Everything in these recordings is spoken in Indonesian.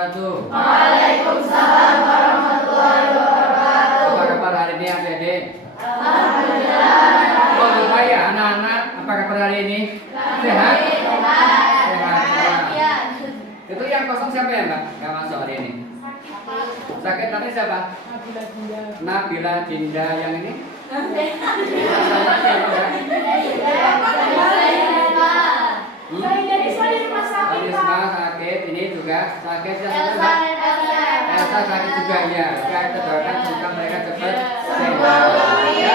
wabarakatuh. Waalaikumsalam warahmatullahi wabarakatuh. Apa kabar hari ini adik-adik? Alhamdulillah. Oh lupa ya anak-anak, apa kabar hari ini? Sehat? Sehat. Itu yang kosong siapa ya Mbak? Gak masuk hari ini. Sakit namanya siapa? Nabila Dinda. Yang ini? Risma sakit, ini juga sakit. Elsa sakit juga ya. Kita doakan semoga mereka cepat sehat. Ya.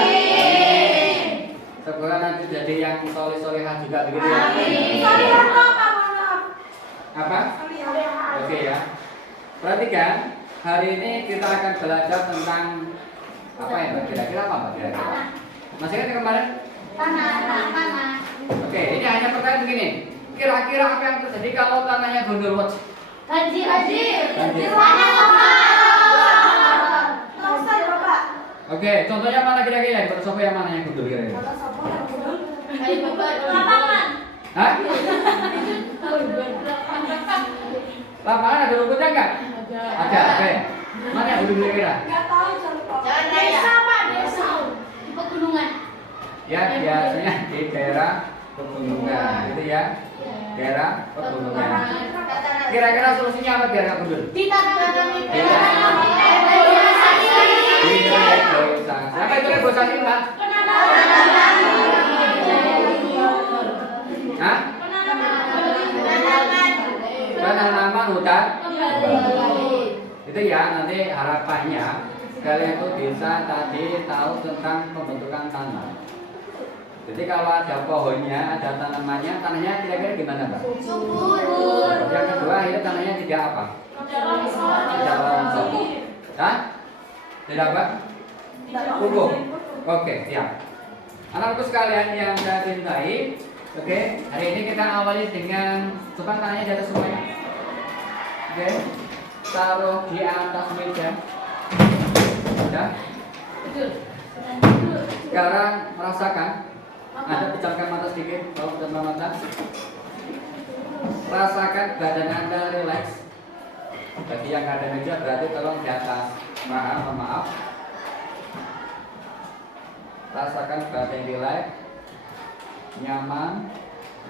Semoga nanti jadi yang soleh-solehah juga begitu ya. Apa? Oke ya. Perhatikan, hari ini kita akan belajar tentang apa ya Mbak? Kira-kira apa Mbak? Kira-kira? Masih kan kemarin? Tanah. Oke, ini hanya pertanyaan begini. Kira-kira apa yang terjadi kalau tanahnya gundul? Haji. Oke, contohnya mana kira-kira? Di Sopo yang mana yang gundul kira-kira? Hah? Lapangan ada rumputnya enggak? Ada. Oke. Mana yang gundul kira-kira? Desa. Pegunungan. Ya, biasanya di daerah pegunungan, gitu ya. Daerah pegunungan. Kira-kira solusinya apa biar nggak gundul? Apa itu negosiasi Mbak? Hah? Penanaman hutan. Itu ya, nanti harapannya kalian itu bisa tadi tahu tentang pembentukan tanah. Jadi kalau ada pohonnya, ada tanamannya, tanahnya kira-kira gimana Mbak? Subur. Yang kedua, itu tanahnya tidak apa? Tidak longsor. Hah? Tidak apa? Kukuh. Oke, siap. Anak-anakku sekalian yang saya cintai, oke, hari ini kita awali dengan coba tangannya di atas semuanya. Oke, taruh di atas meja. Sudah. Sekarang merasakan. Ada pejamkan mata sedikit, kalau pejamkan mata. Rasakan badan Anda rileks. Bagi yang ada meja berarti tolong di atas. Maaf. Rasakan badan rileks, nyaman,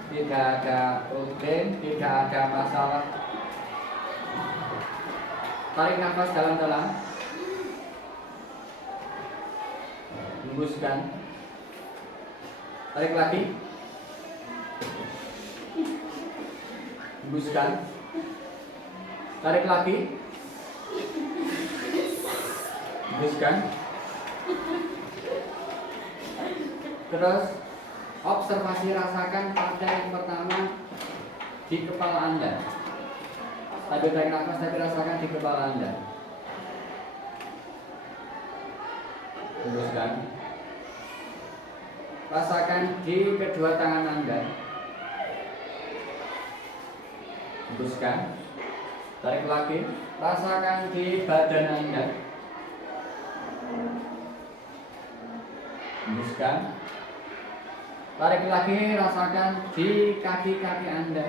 tidak ada problem, tidak ada masalah. Tarik nafas dalam-dalam. Hembuskan. Tarik lagi. Hembuskan. Tarik lagi. Hembuskan. Terus observasi, rasakan pada yang pertama di kepala Anda. Sambil tarik nafas tapi rasakan di kepala Anda. Hembuskan. Rasakan di kedua tangan Anda. Hembuskan. Tarik lagi. Rasakan di badan Anda. Hembuskan. Tarik lagi. Rasakan di kaki-kaki Anda.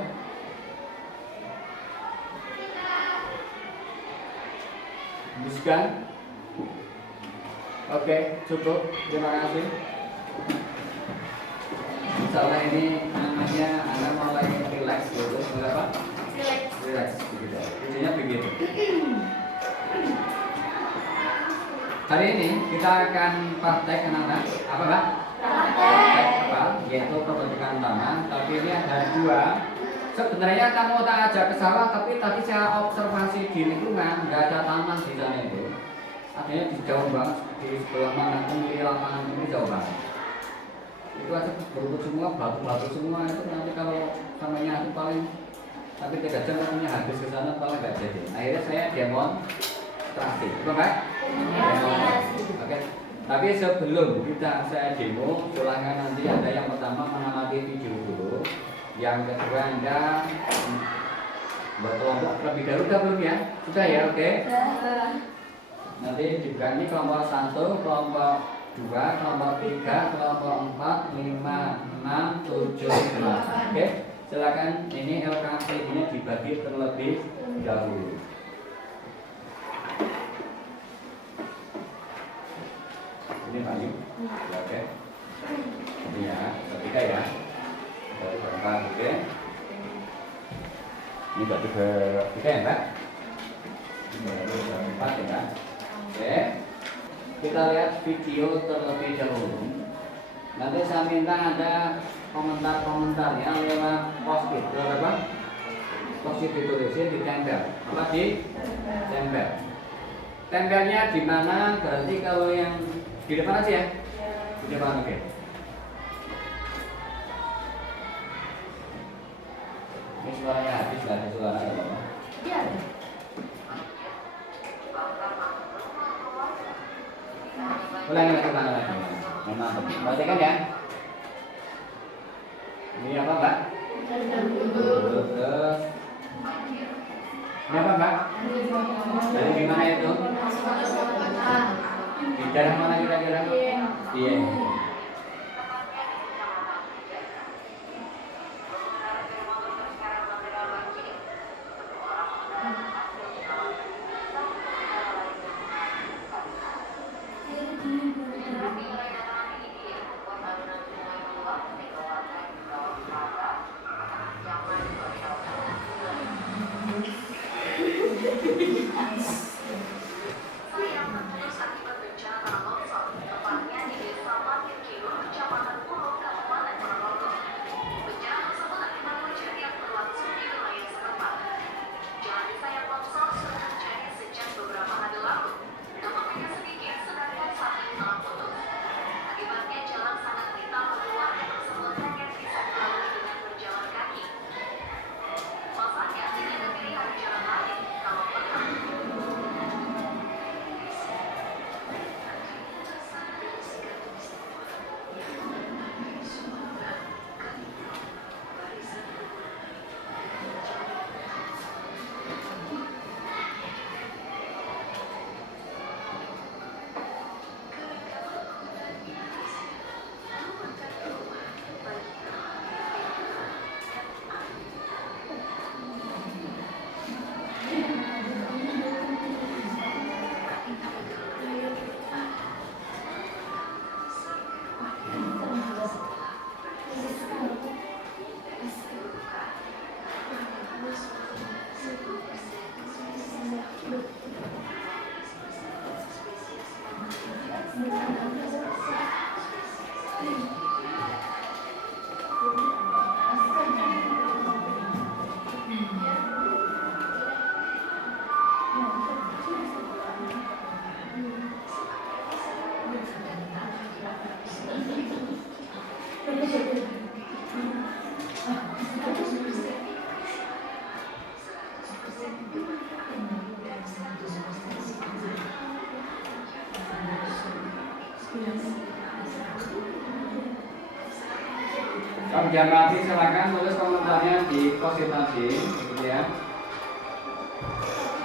Hembuskan. Oke, cukup. Terima kasih. Insyaallah ini namanya Anda mulai relax gitu. Berapa? Relax begitu. Intinya begitu. Hari ini kita akan praktek anak-anak. Apa Mbak? Praktek apa? Yaitu pembentukan tanah. Tapi ini ada dua. Sebenarnya kamu tak ajak ke sawah, tapi tadi saya observasi di lingkungan nggak ada taman di sana itu. Artinya di jauh banget di sebelah mana pun di lapangan ini jauh banget. Itu aja beruntut semua, batu-batu semua itu nanti kalau samanya itu paling tapi 3 jam punya habis ke sana paling nggak jadi. Akhirnya saya demonstrasi, betul Pak? Oke. Tapi sebelum saya demo, silakan nanti ada yang pertama mengamati video dulu, yang kedua Anda berkelompok terlebih dahulu, udah belum ya? Sudah ya, oke? Nanti dibagi kelompok 1, kelompok 2, kelompok 3, kelompok 4, 5, 6, 7, 8. Oke, silakan ini LKP ini dibagi terlebih dahulu. Ini Bayu. Oke. Iya, ketiga ya. Batu keempat, oke. Ini batu ketiga ya, Mbak. Batu keempat ya. Oke. Kita lihat video terlebih dahulu. Nanti saya minta ada komentar-komentarnya lewat post-it. Lewat apa? Post-it ditulisin ditempel. Apa di tempel? Tempelnya di mana? Berarti kalau yang di depan aja ya. Di depan, oke. Ini suaranya habis, nggak ada suara nggak apa-apa. Iya. Ulangi lagi. Mantap. Perhatikan ya. Ini apa, Mbak? Terus. Ini apa, Mbak? Dari gimana itu? Di daerah mana kira-kira? Iya. Kalau jamati silakan tulis komentarnya di post-it tadi, gitu ya.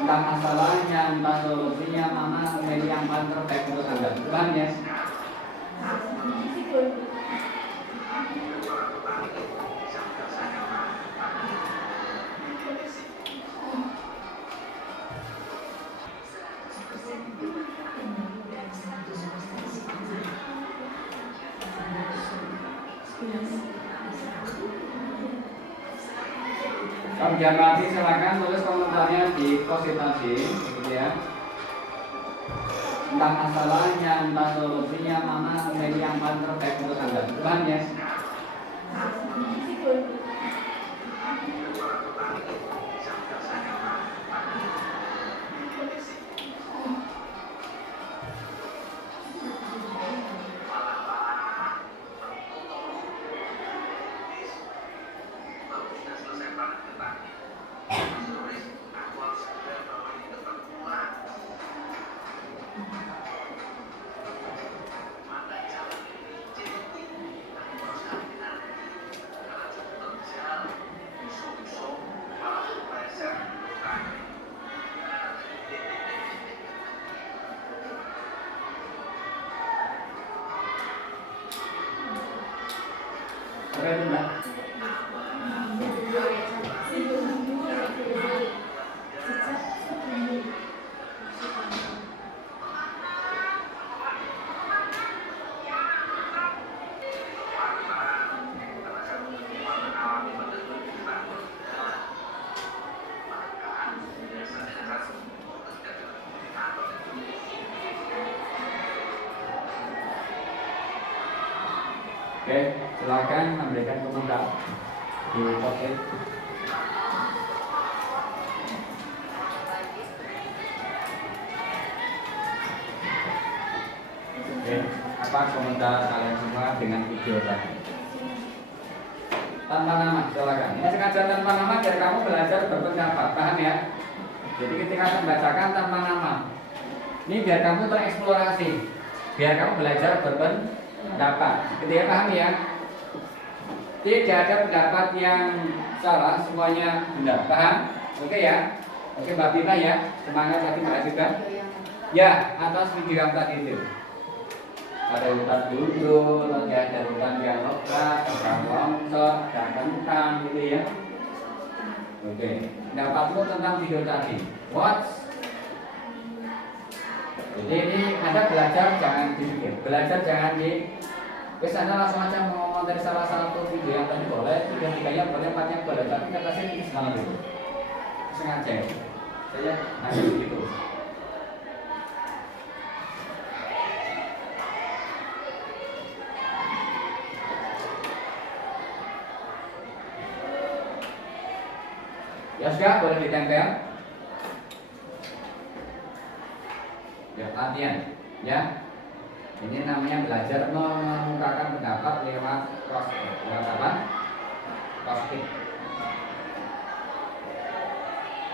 Entah masalahnya, entah solusinya, mana strategi yang paling terbaik untuk Anda. Tuhan ya. Kalau jamati silakan tulis komentarnya di post-it tadi, gitu ya. Entah masalahnya, entah solusinya, mana strategi yang paling terbaik untuk Anda. Tuhan ya. Oke, silakan memberikan komentar di podcast. Oke, apa komentar kalian semua dengan video tadi? Tanpa nama, silakan. Ini sengaja tanpa nama biar kamu belajar berpendapat, paham ya? Jadi ketika membacakan tanpa nama, ini biar kamu tereksplorasi, biar kamu belajar berpendapat. Ketika paham ya? Tidak ada pendapat yang salah, semuanya benar. Paham? Oke ya? Oke Mbak Bina ya, semangat lagi Mbak juga. Ya, atas video yang tadi itu. Ada urutan dudul, ada urutan yang lekat, ada longsor, dan kentang gitu ya. Oke, pendapatmu tentang video tadi. What? Jadi ini Anda belajar jangan dipikir, belajar jangan di. Terus Anda langsung aja mau dari salah satu video yang tadi boleh, tiga-tiganya boleh, empatnya boleh, tapi kata saya ini selalu dulu. Sengaja, saya hanya begitu. Ya sudah, boleh ditempel. Ya, latihan. Ya. Ini namanya belajar mengemukakan pendapat lewat crossfit. Lewat apa? Crossfit.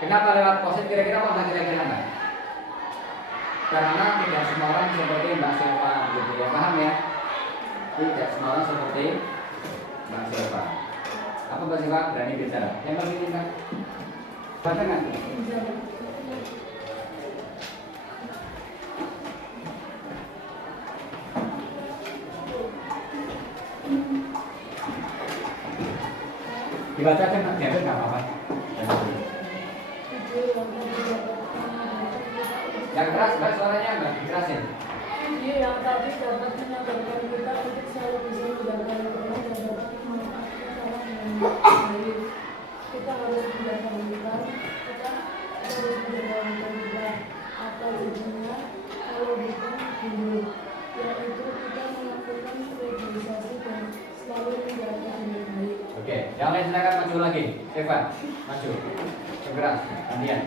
Kenapa lewat crossfit? Kira-kira apa kira-kira enggak? Karena tidak semua orang seperti Mbak Silva gitu ya, paham ya? Tidak semua orang seperti Mbak Silva. Apa Mbak Silva berani bicara? Yang penting kan? Baca nggak? Dibaca aja nggak? Diambil nggak apa-apa. Yang keras Mbak suaranya Mbak dikerasin. Video yang tadi dapat menyadarkan kita untuk selalu bisa menjaga lingkungan dan dapat memanfaatkan cara dengan baik. Kita harus menjaga lingkungan, kita harus menjaga lingkungan kita. Apa jadinya kalau bukan dulu, yaitu kita melakukan revitalisasi dan selalu menjaga dengan baik. Oke, yang lain silakan maju lagi. Evan, maju. Segera, gantian.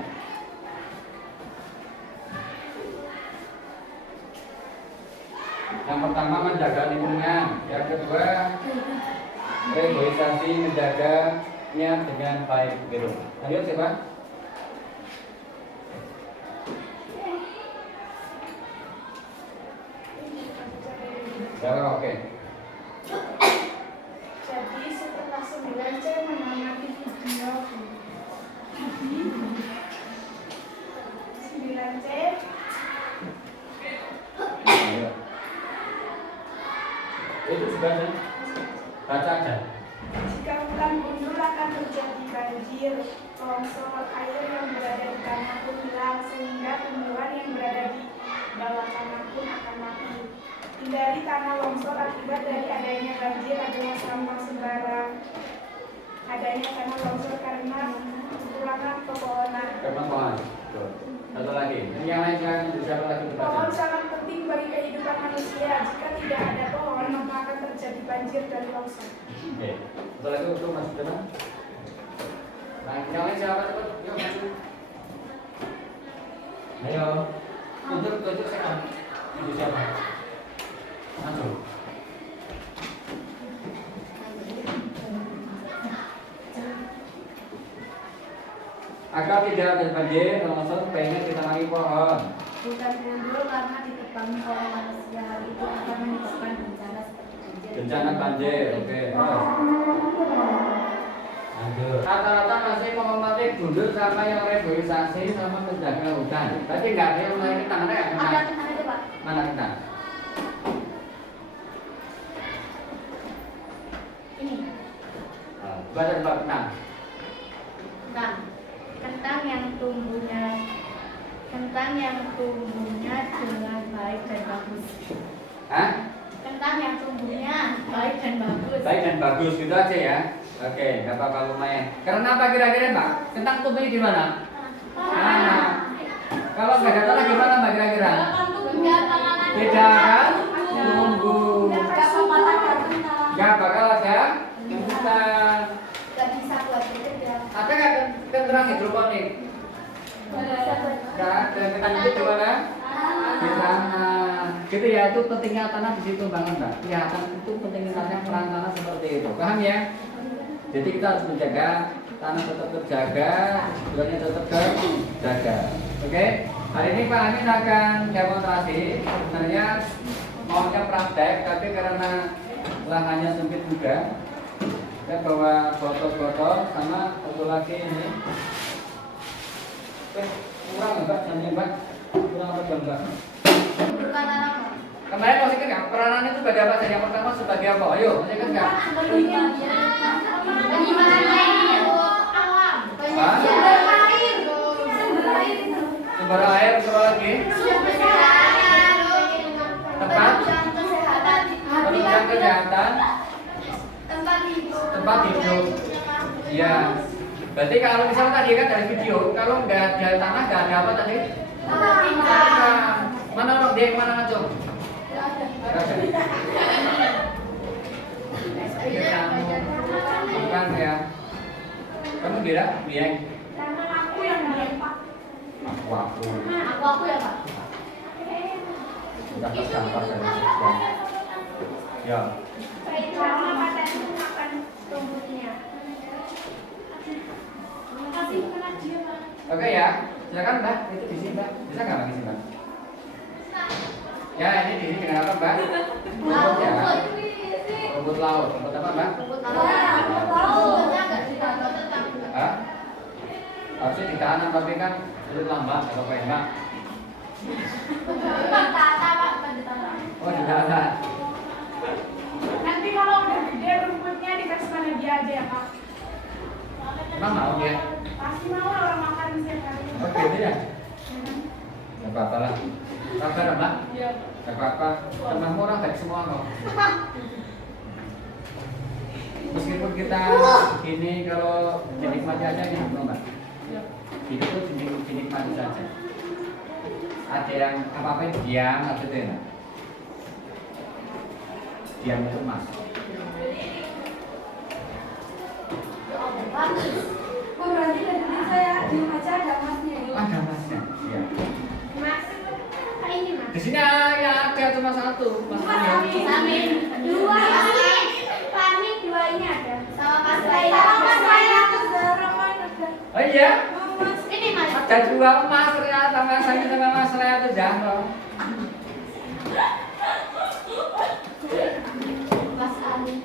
Yang pertama menjaga lingkungan, yang kedua reboisasi menjaganya dengan baik gitu. Lanjut siapa? Ya, oke. Jadi setelah 9C mengamati video 9C Ayo. Itu sudah kan? Baca aja. jika hutan gundul akan terjadi banjir, longsor, air yang berada di tanah pun hilang sehingga tumbuhan yang berada di bawah tanah pun akan mati. Hindari tanah longsor akibat dari adanya banjir adalah sampah sembarang. Adanya tanah longsor karena kekurangan pepohonan. Kapan pohon? Tuh. Satu lagi. Ini yang lain jangan siapa lagi Pohon dibaca. sangat penting bagi kehidupan manusia. Jika tidak ada pohon, maka akan terjadi banjir dan longsor. Oke. Satu lagi untuk masuk depan. Nah, yang lain siapa cepat? Yuk maju. Ayo. Tunjuk sekarang. Itu siapa? Maju. Agar tidak ada banjir, longsor pengen ditanami pohon. Hutan gundul karena ditebangi oleh manusia, hal itu akan menyebabkan bencana seperti banjir. Bencana banjir, oke. Terus. Lanjut. Rata-rata masih mengamati gundul sama yang reboisasi sama menjaga hutan. Berarti nggak ada yang mulai kentang, ada nggak kentang? Ada kentang itu Pak. Mana kentang? Ini Baca coba kentang. kentang. Kentang yang tumbuhnya dengan baik dan bagus. Hah? Kentang yang tumbuhnya baik dan bagus. Baik dan bagus gitu aja ya. Oke, nggak apa-apa lumayan. Karena apa kira-kira Mbak? Kentang tumbuhnya di mana? Nah, kalau nggak ada tanah gimana Mbak kira-kira? Tidak kan? Tumbuh. Nggak Kan terang hidroponik. Enggak ada. Kita itu di mana? Di tanah. Gitu ya, itu pentingnya tanah di situ banget, Mbak. Kelihatan itu pentingnya peran tanah seperti itu. Paham ya? Jadi kita harus menjaga tanah tetap terjaga, bulannya tetap terjaga. Oke? Hari ini Pak Amin akan demonstrasi. Sebenarnya maunya praktek, tapi karena lahannya sempit juga, saya bawa botol-botol sama satu lagi ini. Kurang Mbak, jamnya Mbak. Kurang apa jam Mbak? Kemarin masih kan nggak? Peranan itu sebagai apa? Yang pertama sebagai apa? Ayo, masih kan nggak? Sumber air, apa lagi? Tempat penunjang kesehatan, tempat hidup. Ya, berarti kalau misalnya tadi kan dari video, kalau nggak ada tanah, nggak ada apa tadi? Mana orang dia mana ngacung? Bukan ya. Kamu beda? Biang. Aku yang melempar. Aku ya Pak. Udah sampah dari situ. Ya. Sama paten makan rumputnya. Makasih karena dia Pak. Oke ya. Silakan Mbak. Itu di sini Mbak. Bisa nggak lagi sih Mbak? Ya ini di sini dengan apa Mbak? Rumput ya. Rumput laut. Rumput apa Mbak? Hah? Harusnya ditanam tapi kan sulit lambat kalau kayak Mbak. Oh ditanam. Nanti kalau udah gede rumputnya dikasih mana dia aja ya Pak. Emang mau dia? Pasti mau orang makan setiap hari. Oh gitu ya? Gak apa-apa lah. Sabar Mbak. Iya. Gak apa-apa. Temanmu orang baik semua kok. Meskipun kita begini kalau dinikmati aja ya Mbak. Hidup itu dinikmati saja. Ada yang apa-apa diam, ada itu ya. Diam itu emas. Oh berarti dari saya diam aja ada emasnya ya? Ada emasnya. Iya. Mas, ini Mas. Di sini ya ada cuma satu. Amin. Dua. Amin dua ini ada. Sama Mas Bayi. Oh iya? Ini Mas. Ada dua emas ternyata Mas Amin sama Mas Rea itu jangkau. Mas Amin.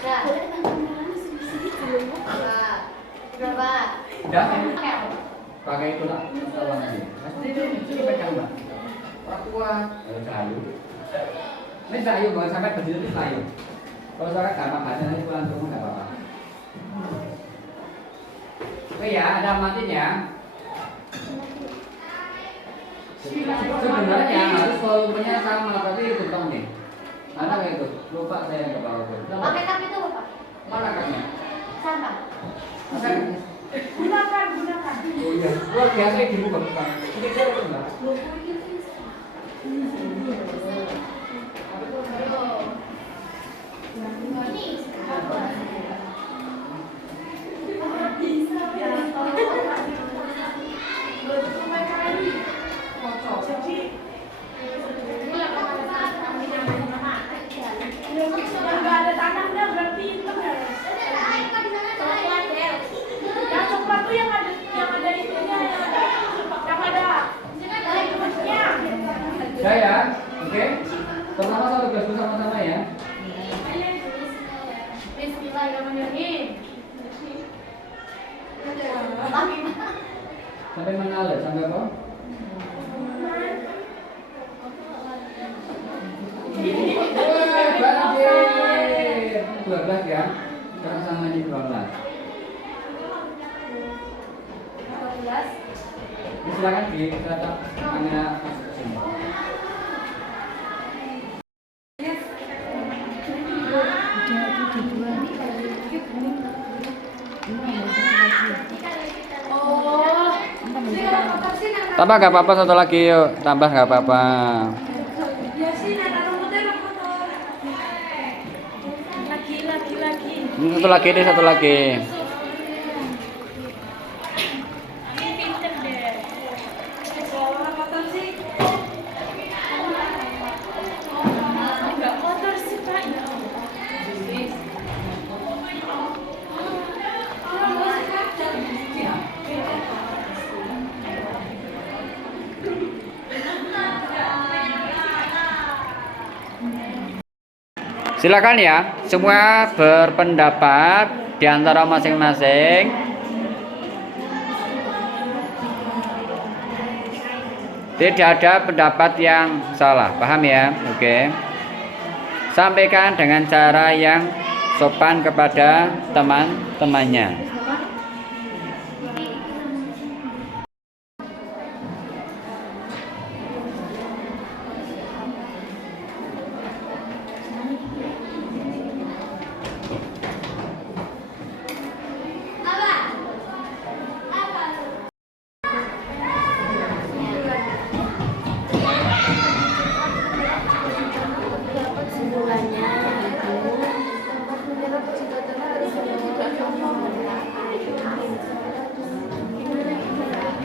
Ya. Berapa? Udah? Pakai itu nak. Tolong aja. Mas ini pegang Mbak. Orang kuat. Sayu. Ini sayu bukan sampai berdiri itu sayu. Kalau saya gampang baca nanti pulang ke rumah nggak apa-apa. Oke ya, ada amatinya. Sebenarnya harus volumenya sama, tapi itu dong nih. Ada nggak itu? Lupa saya nggak bawa itu. Pakai kap itu Pak. Mana kapnya? Sama. Masa? Gunakan. Oh iya, luar biasa ini bukan. Ini saya itu enggak. Nggak ada tanahnya berarti itu ya. Yang coklat tuh yang ada itunya yang ada temennya. Saya, oke. Pertama satu gelas bersama-sama ya. Bismillahirrahmanirrahim. Sampai mana lah? Sampai apa? Banjir. 12 ya. Sekarang sama ini 12. Ini silakan ditatap kamera masuk ke sini. Tambah nggak apa-apa, satu lagi yuk. Tambah nggak apa-apa. Ya sih, nana rumputnya kotor. Lagi Ini satu lagi deh, satu lagi. Silakan ya, semua berpendapat di antara masing-masing. Tidak ada pendapat yang salah, paham ya? Oke. Sampaikan dengan cara yang sopan kepada teman-temannya.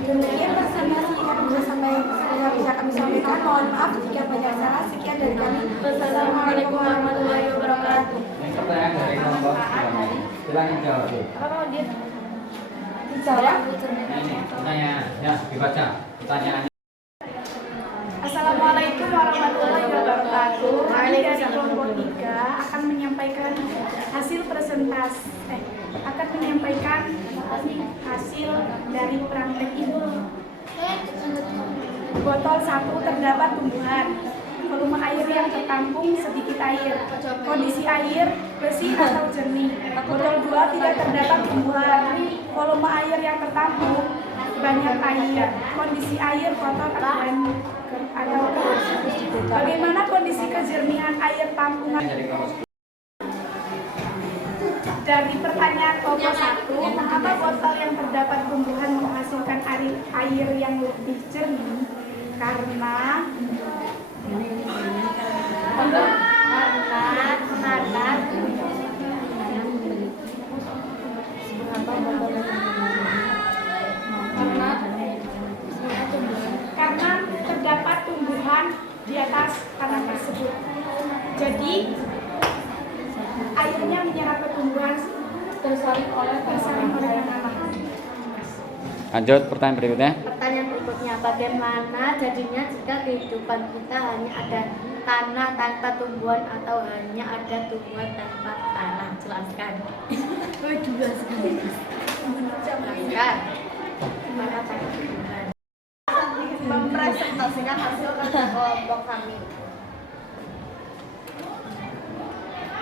Demikian presentasi yang bisa kami sampaikan. Mohon maaf jika banyak salah. Sekian dari kami. Wassalamualaikum warahmatullahi wabarakatuh. Ini pertanyaan dari kelompok silakan jawab. Dijawab. Ini pertanyaan, ya dibaca pertanyaannya. Assalamualaikum warahmatullahi wabarakatuh. Kami dari kelompok 3 akan menyampaikan hasil hasil dari praktek ini. Botol 1 terdapat tumbuhan. Volume air yang tertampung sedikit air. Kondisi air bersih atau jernih. Botol 2 tidak terdapat tumbuhan. Volume air yang tertampung banyak air. Kondisi air kotor atau keras. Bagaimana kondisi kejernihan air tampungan? Dari pertanyaan kelompok 1, mengapa botol yang terdapat tumbuhan menghasilkan air yang lebih jernih? Karena terdapat tumbuhan di atas tanah tersebut. Jadi airnya menyerap ke tumbuhan tersaring oleh tanah. Lanjut pertanyaan berikutnya. Pertanyaan berikutnya, bagaimana jadinya jika kehidupan kita hanya ada tanah tanpa tumbuhan atau hanya ada tumbuhan tanpa tanah? Jelaskan. Jelaskan. Gimana cara tumbuhan? Mempresentasikan hasil kerja kelompok kami.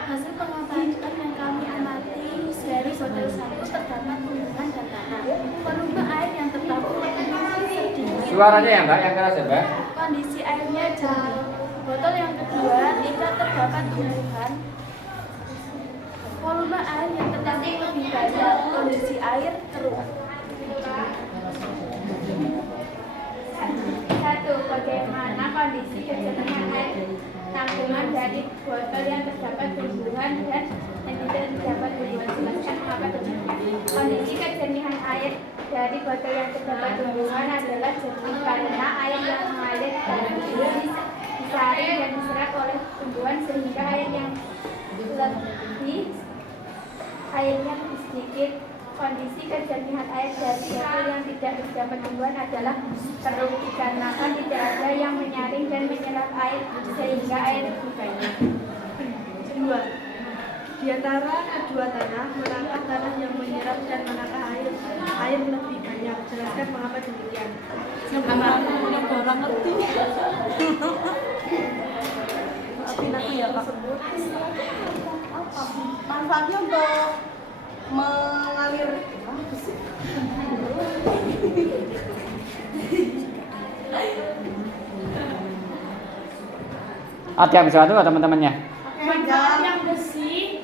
Hasil pengamatan yang kami amati dari botol 1 terdapat tumbuhan dan tanah. Volume air yang tertampung sedikit. Suaranya ya Mbak, yang keras ya Mbak. Kondisi airnya jernih. Botol yang kedua tidak terdapat tumbuhan. Volume air yang tertampung lebih banyak. Kondisi air keruh. 1. Bagaimana kondisi kejernihan air tampungan dari botol yang terdapat tumbuhan dan yang tidak terdapat tumbuhan? Jelaskan mengapa demikian. Kondisi kejernihan air dari botol yang terdapat tumbuhan adalah jernih karena air yang mengalir dari disaring dan diserap oleh tumbuhan sehingga airnya lebih sedikit. Kondisi kejernihan air dari botol yang tidak terdapat tumbuhan adalah keruh dikarenakan tidak ada yang menyaring dan menyerap air sehingga air lebih banyak. 2. Di antara kedua tanah, manakah tanah yang menyerap dan manakah air lebih banyak? Jelaskan mengapa demikian. Orang ngerti. Aku ya Pak. Manfaatnya untuk mengalir Ada yang bisa bantu nggak teman-temannya? Manfaat yang bersih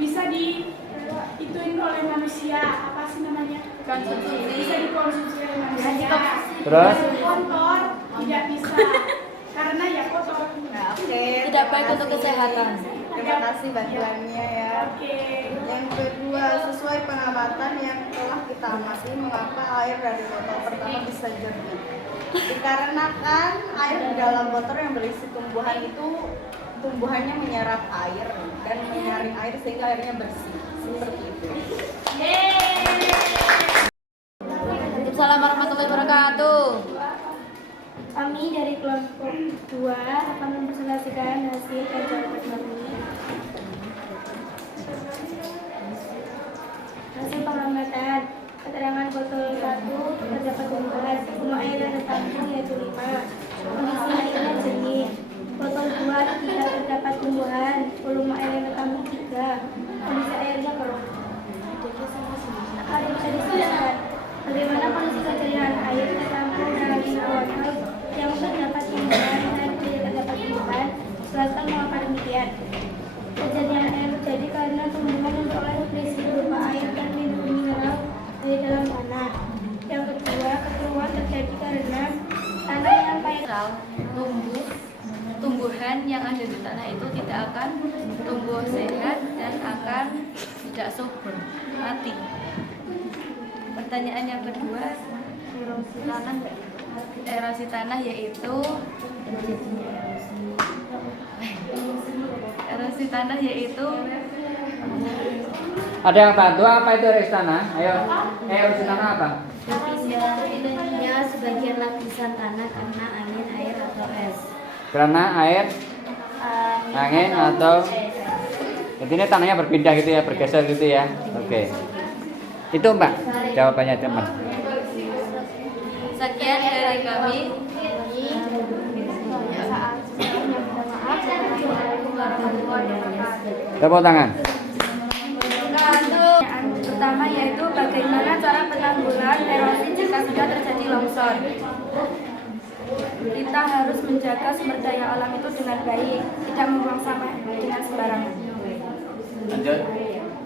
bisa diituin oleh manusia. Apa sih namanya? Konsumsi. Bisa dikonsumsi oleh manusia. Terus? Kotor tidak bisa karena ya kotor. Tidak baik untuk kesehatan. terima kasih bantuannya ya. Oke. Yang kedua, sesuai pengamatan yang telah kita amati, mengapa air dari botol pertama bisa jernih? Dikarenakan air di dalam botol yang berisi tumbuhan itu tumbuhannya menyerap air dan menyaring air sehingga airnya bersih. Seperti itu. Waalaikumsalam warahmatullahi wabarakatuh. Kami dari kelompok 2 akan mempresentasikan hasil kajian kami. Hasil pengamatan keterangan botol 1 terdapat tumbuhan, volume air yang tertampung yaitu 5, kondisi airnya jernih. Botol 2 tidak terdapat tumbuhan, volume air yang tertampung 3, kondisi airnya keruh. Ada bisa dijelaskan bagaimana kondisi kejadian air tertampung dari botol yang terdapat tumbuhan dan tidak terdapat tumbuhan? Jelaskan mengapa demikian. Kejadian air terjadi karena tumbuhan memperoleh nutrisi berupa air dan mineral dari dalam tanah. Yang kedua, kekeruhan terjadi karena tanah yang kaya Tumbuhan yang ada di tanah itu tidak akan tumbuh sehat dan akan tidak subur, mati. Pertanyaan yang kedua, erosi tanah yaitu Ada yang bantu apa itu erosi tanah? Ayo, erosi tanah apa? Intinya sebagian lapisan tanah karena angin, air atau es. Karena air, angin atau intinya tanahnya berpindah gitu ya, bergeser gitu ya. Oke. Itu Mbak jawabannya teman. sekian dari kami. Tepuk tangan. Pertanyaan pertama yaitu bagaimana cara penanggulangan erosi jika sudah terjadi longsor. Kita harus menjaga sumber daya alam itu dengan baik, tidak membuang sampah dengan sembarangan. Lanjut.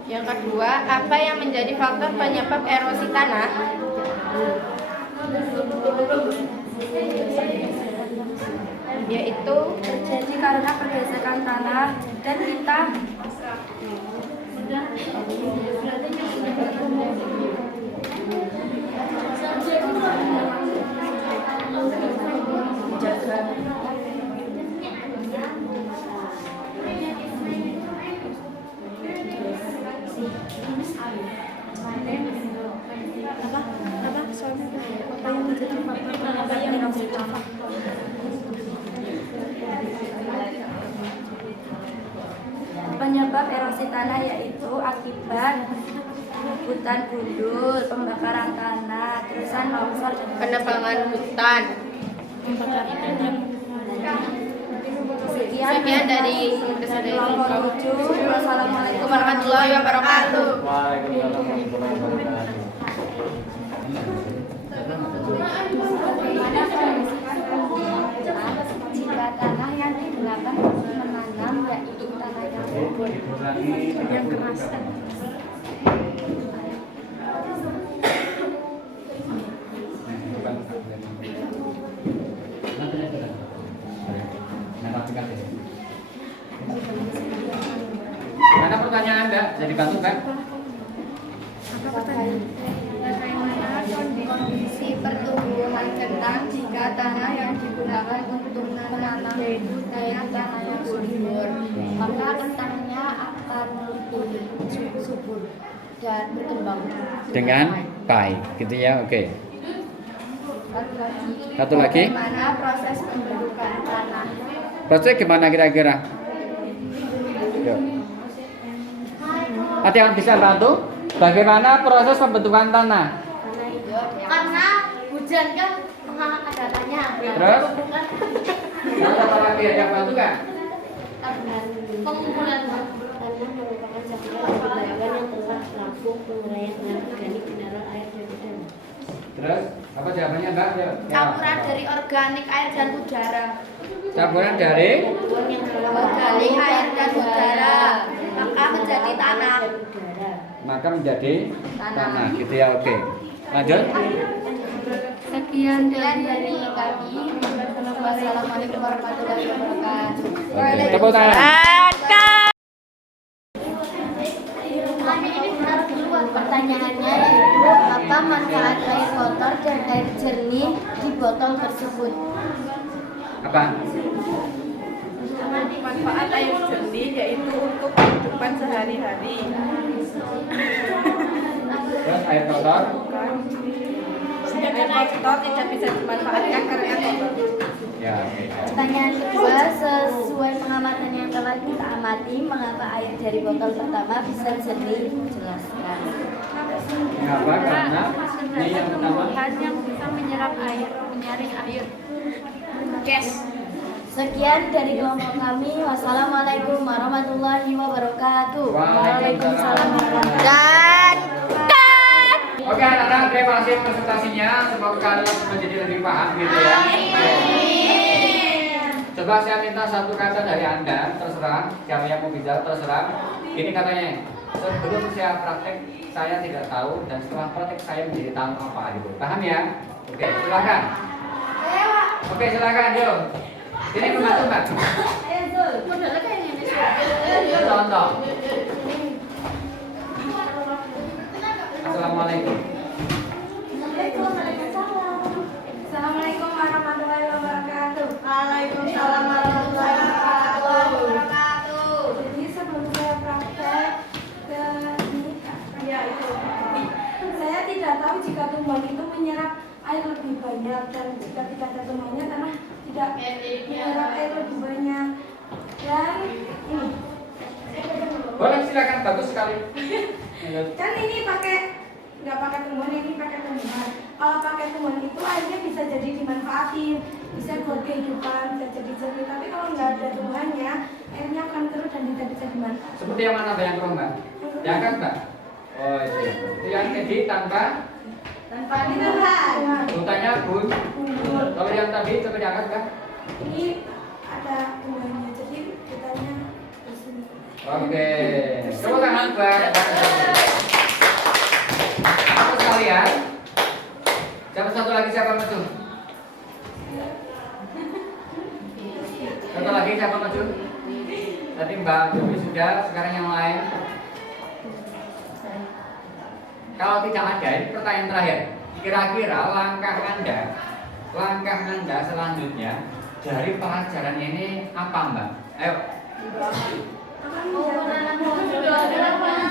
Yang kedua, apa yang menjadi faktor penyebab erosi tanah? Yaitu Terjadi karena pergeseran tanah dan kita penyebab erosi tanah yaitu akibat hutan gundul, pembakaran tanah, terusan longsor dan penebangan hutan. Sekian dari kelompok 7. Wassalamualaikum warahmatullahi wabarakatuh. Waalaikumsalam warahmatullahi wabarakatuh. Jika tanah yang digunakan untuk menanam yaitu tanah yang subur, yang keras. Mana pertanyaan Mbak? Jadi bantu Mbak? Bagaimana kondisi pertumbuhan kentang jika tanah yang digunakan untuk menanam yaitu tanah yang subur, maka kentangnya akan lebih subur dan berkembang Dengan baik, gitu ya. Oke. Satu lagi. Bagaimana proses pembentukan tanah? Proses gimana kira-kira? Yuk. Ada yang bisa bantu? Bagaimana proses pembentukan tanah? Karena hujan kan mengangkat adatanya. Terus? Terus apa lagi ada yang bantu kan? Pengumpulan tanah merupakan satu kegiatan yang telah melakukan penguraian dan organik mineral air dan udara. Terus apa jawabannya Mbak? Yuk. Campuran dari organik air dan udara. Campuran dari Organik air dan udara, maka menjadi tanah. maka menjadi tanah, gitu ya. Oke. Lanjut. Sekian dari kami. Wassalamualaikum warahmatullahi wabarakatuh. Tepuk tangan. Pertanyaannya yaitu apa manfaat air kotor dan air jernih di botol tersebut? Apa? Manfaat air jernih yaitu untuk kehidupan sehari-hari. Terus air kotor? Air kotor tidak bisa dimanfaatkan karena kotor. Ya, oke. Pertanyaan kedua, sesuai pengamatan yang telah kita amati, mengapa air dari botol pertama bisa jernih? Jelaskan. Mengapa? Karena ini yang pertama. Tumbuhan yang bisa menyerap air, menyaring air. Yes. Sekian dari kelompok kami. Wassalamualaikum warahmatullahi wabarakatuh. Waalaikumsalam. Dan Oke anak-anak, terima kasih presentasinya. Semoga kalian menjadi lebih paham gitu ya. Coba saya minta satu kata dari Anda, terserah. Siapa yang mau bicara, terserah. Ini katanya, sebelum saya praktek, saya tidak tahu. Dan setelah praktek, saya menjadi tahu apa gitu. Paham ya? Oke, silakan. Oke, silakan, yuk. Sini membantu, Mbak. Contoh. Assalamualaikum. Assalamualaikum warahmatullahi wabarakatuh. Waalaikumsalam warahmatullahi wabarakatuh. Jadi sebelum saya praktek ke ini, ya itu, saya tidak tahu jika tumbuhan itu menyerap air lebih banyak dan jika tidak ada tumbuhannya karena tidak menyerap air lebih banyak. Dan ini, Boleh silakan, bagus sekali. kan ini nggak pakai tumbuhan, ini pakai tumbuhan. Kalau pakai tumbuhan itu airnya bisa jadi dimanfaatin, bisa buat kehidupan, bisa jadi jernih. Tapi kalau nggak ada tumbuhannya, airnya akan keruh dan tidak bisa dimanfaatkan. Seperti yang mana Mbak yang keruh, Mbak? Yang kan, Mbak? Oh, itu. Itu yang tadi tanpa Tumbuhan. hutannya bun. Kalau yang tadi coba diangkat, Mbak. Ini ada tumbuhannya, jadi kitanya di sini. Oke. Coba tangan, Mbak. Apa sekalian? Siapa satu lagi siapa maju? Satu lagi siapa maju? Tadi Mbak Dewi sudah, sekarang yang lain. Kalau tidak ada, ini pertanyaan terakhir. Kira-kira langkah Anda selanjutnya dari pelajaran ini apa, Mbak? Ayo.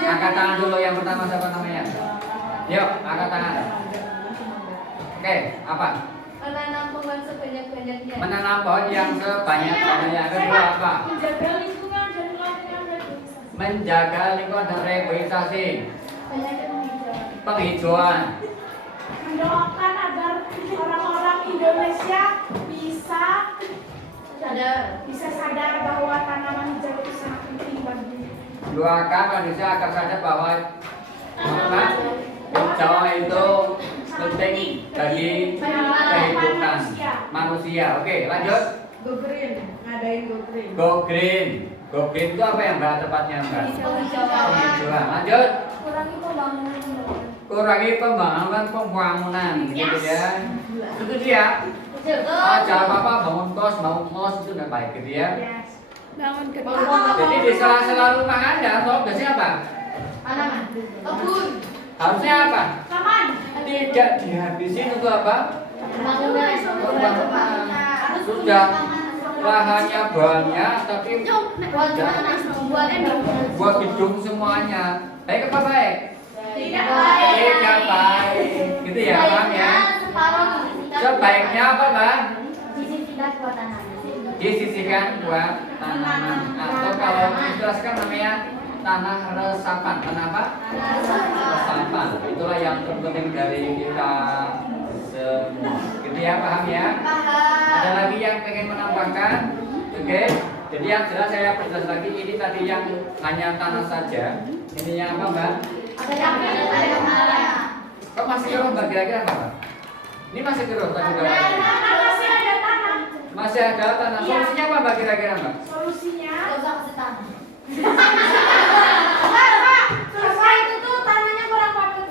Angkat tangan dulu yang pertama, siapa namanya? Yuk, angkat tangan. Oke, apa? Menanam pohon sebanyak-banyaknya. Menanam pohon yang sebanyak-banyaknya. Yang kedua apa? Menjaga lingkungan dan melakukan reboisasi. Menjaga lingkungan dan reboisasi. Banyak penghijauan. Penghijauan. Mendoakan agar orang-orang Indonesia bisa sadar bahwa tanaman hijau itu sangat penting bagi Doakan manusia agar sadar bahwa hijau itu penting bagi kehidupan manusia. Oke, lanjut. Go green, ngadain go green. Go green. Go green itu apa yang Mbak tepatnya, Mbak? Penghijauan. Lanjut. Kurangi pembangunan gitu ya. Itu dia. Jangan apa-apa bangun kos itu nggak baik gitu ya. bangun gedung. Jadi di sela-sela rumah Anda, toh biasanya apa? Kebun. Harusnya apa? Taman. Tidak dihabisin untuk apa? Pembangunan. Sudah lahannya banyak tapi buat gedung semuanya. Baik apa baik? Tidak Tidak baik. Gitu ya, paham ya? Sebaiknya apa, Mbak? Disisihkan buat tanaman atau kalau dijelaskan namanya tanah resapan. Tanah apa? Resapan. Itulah yang terpenting dari kita semua. Gitu ya, paham ya? Ada lagi yang pengen menambahkan? Oke. Jadi yang jelas saya perjelas lagi, ini tadi yang hanya tanah saja. Ini yang apa, Mbak? Kok masih keruh, Mbak? Kira-kira apa, Mbak? Ini masih keruh tadi, Mbak? masih ada tanah. Masih ada tanah. Solusinya apa, Mbak? Kira-kira, Mbak? Solusinya Apa itu tuh tanahnya kurang padat.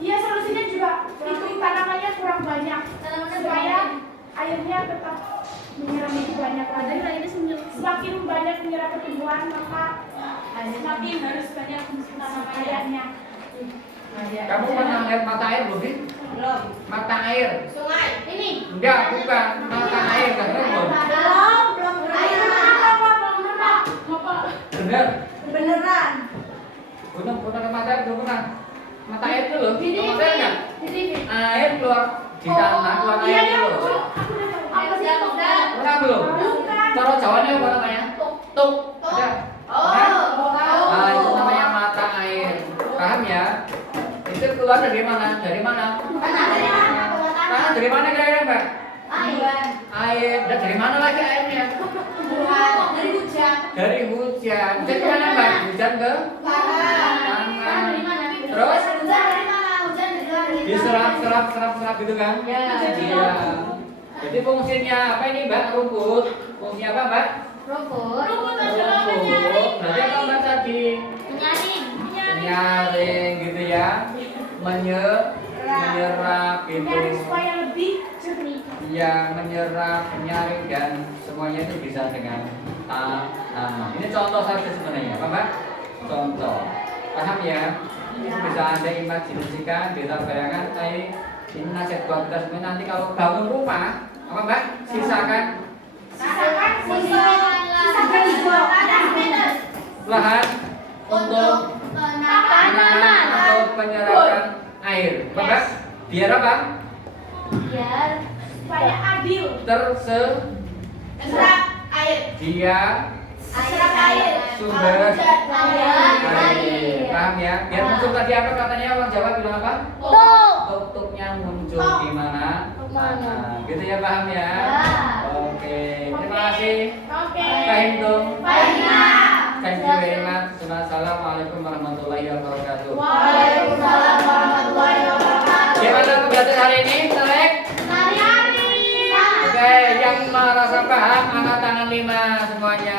Iya, solusinya juga itu tanamannya kurang banyak supaya airnya tetap menyerap lebih banyak lagi. Semakin banyak menyerap pertumbuhan maka semakin harus banyak tanaman airnya. Kamu pernah lihat mata air belum sih? Belum. Mata air. Sungai. Ini. Enggak, bukan. Mata air kan belum. Belum. Air Bener. Beneran. Belum pernah ke mata air, belum pernah. Mata air itu loh. Di Mata air enggak? TV. Air keluar di tanah, keluar air itu loh. Apa sih itu? Pernah belum? Cara Jawanya apa namanya? Tuk. Ada? Nah, itu namanya mata air. Paham ya? Itu keluar dari mana? Dari mana? Tanah dari mana kira-kira, Mbak? Air. Dan dari mana lagi airnya? Dari hujan. Dari hujan. Hujan ke mana, Mbak? Hujan ke? Tanah. Terus? Diserap gitu kan? Iya. Jadi fungsinya apa ini, Mbak? Rumput. Fungsinya apa, Mbak? Rumput. Berarti apa, Mbak tadi? Menyaring gitu ya. Menyerap gitu. supaya lebih jernih. Iya, menyerap, menyaring dan semuanya itu bisa dengan tanah. Ini contoh saja sebenarnya, apa, Mbak? Contoh. Paham ya? Itu bisa Anda imajinasikan, bisa bayangkan. Ini nasihat buat kita semua. Nanti kalau bangun rumah, apa, Mbak? Sisakan lahan untuk tanaman atau penyerapan air, apa, Mbak? Biar apa? Biar Supaya adil. Dia sumber air. Paham ya? Biar muncul tadi apa katanya orang Jawa bilang apa? Tuk-tuknya muncul di mana? Mana. Gitu ya, paham ya? Oke. Terima kasih. Paham dong? Thank you very much. Assalamualaikum warahmatullahi wabarakatuh. Gimana kegiatan hari ini? Selek? Oke, yang merasa paham angkat tangan 5 semuanya.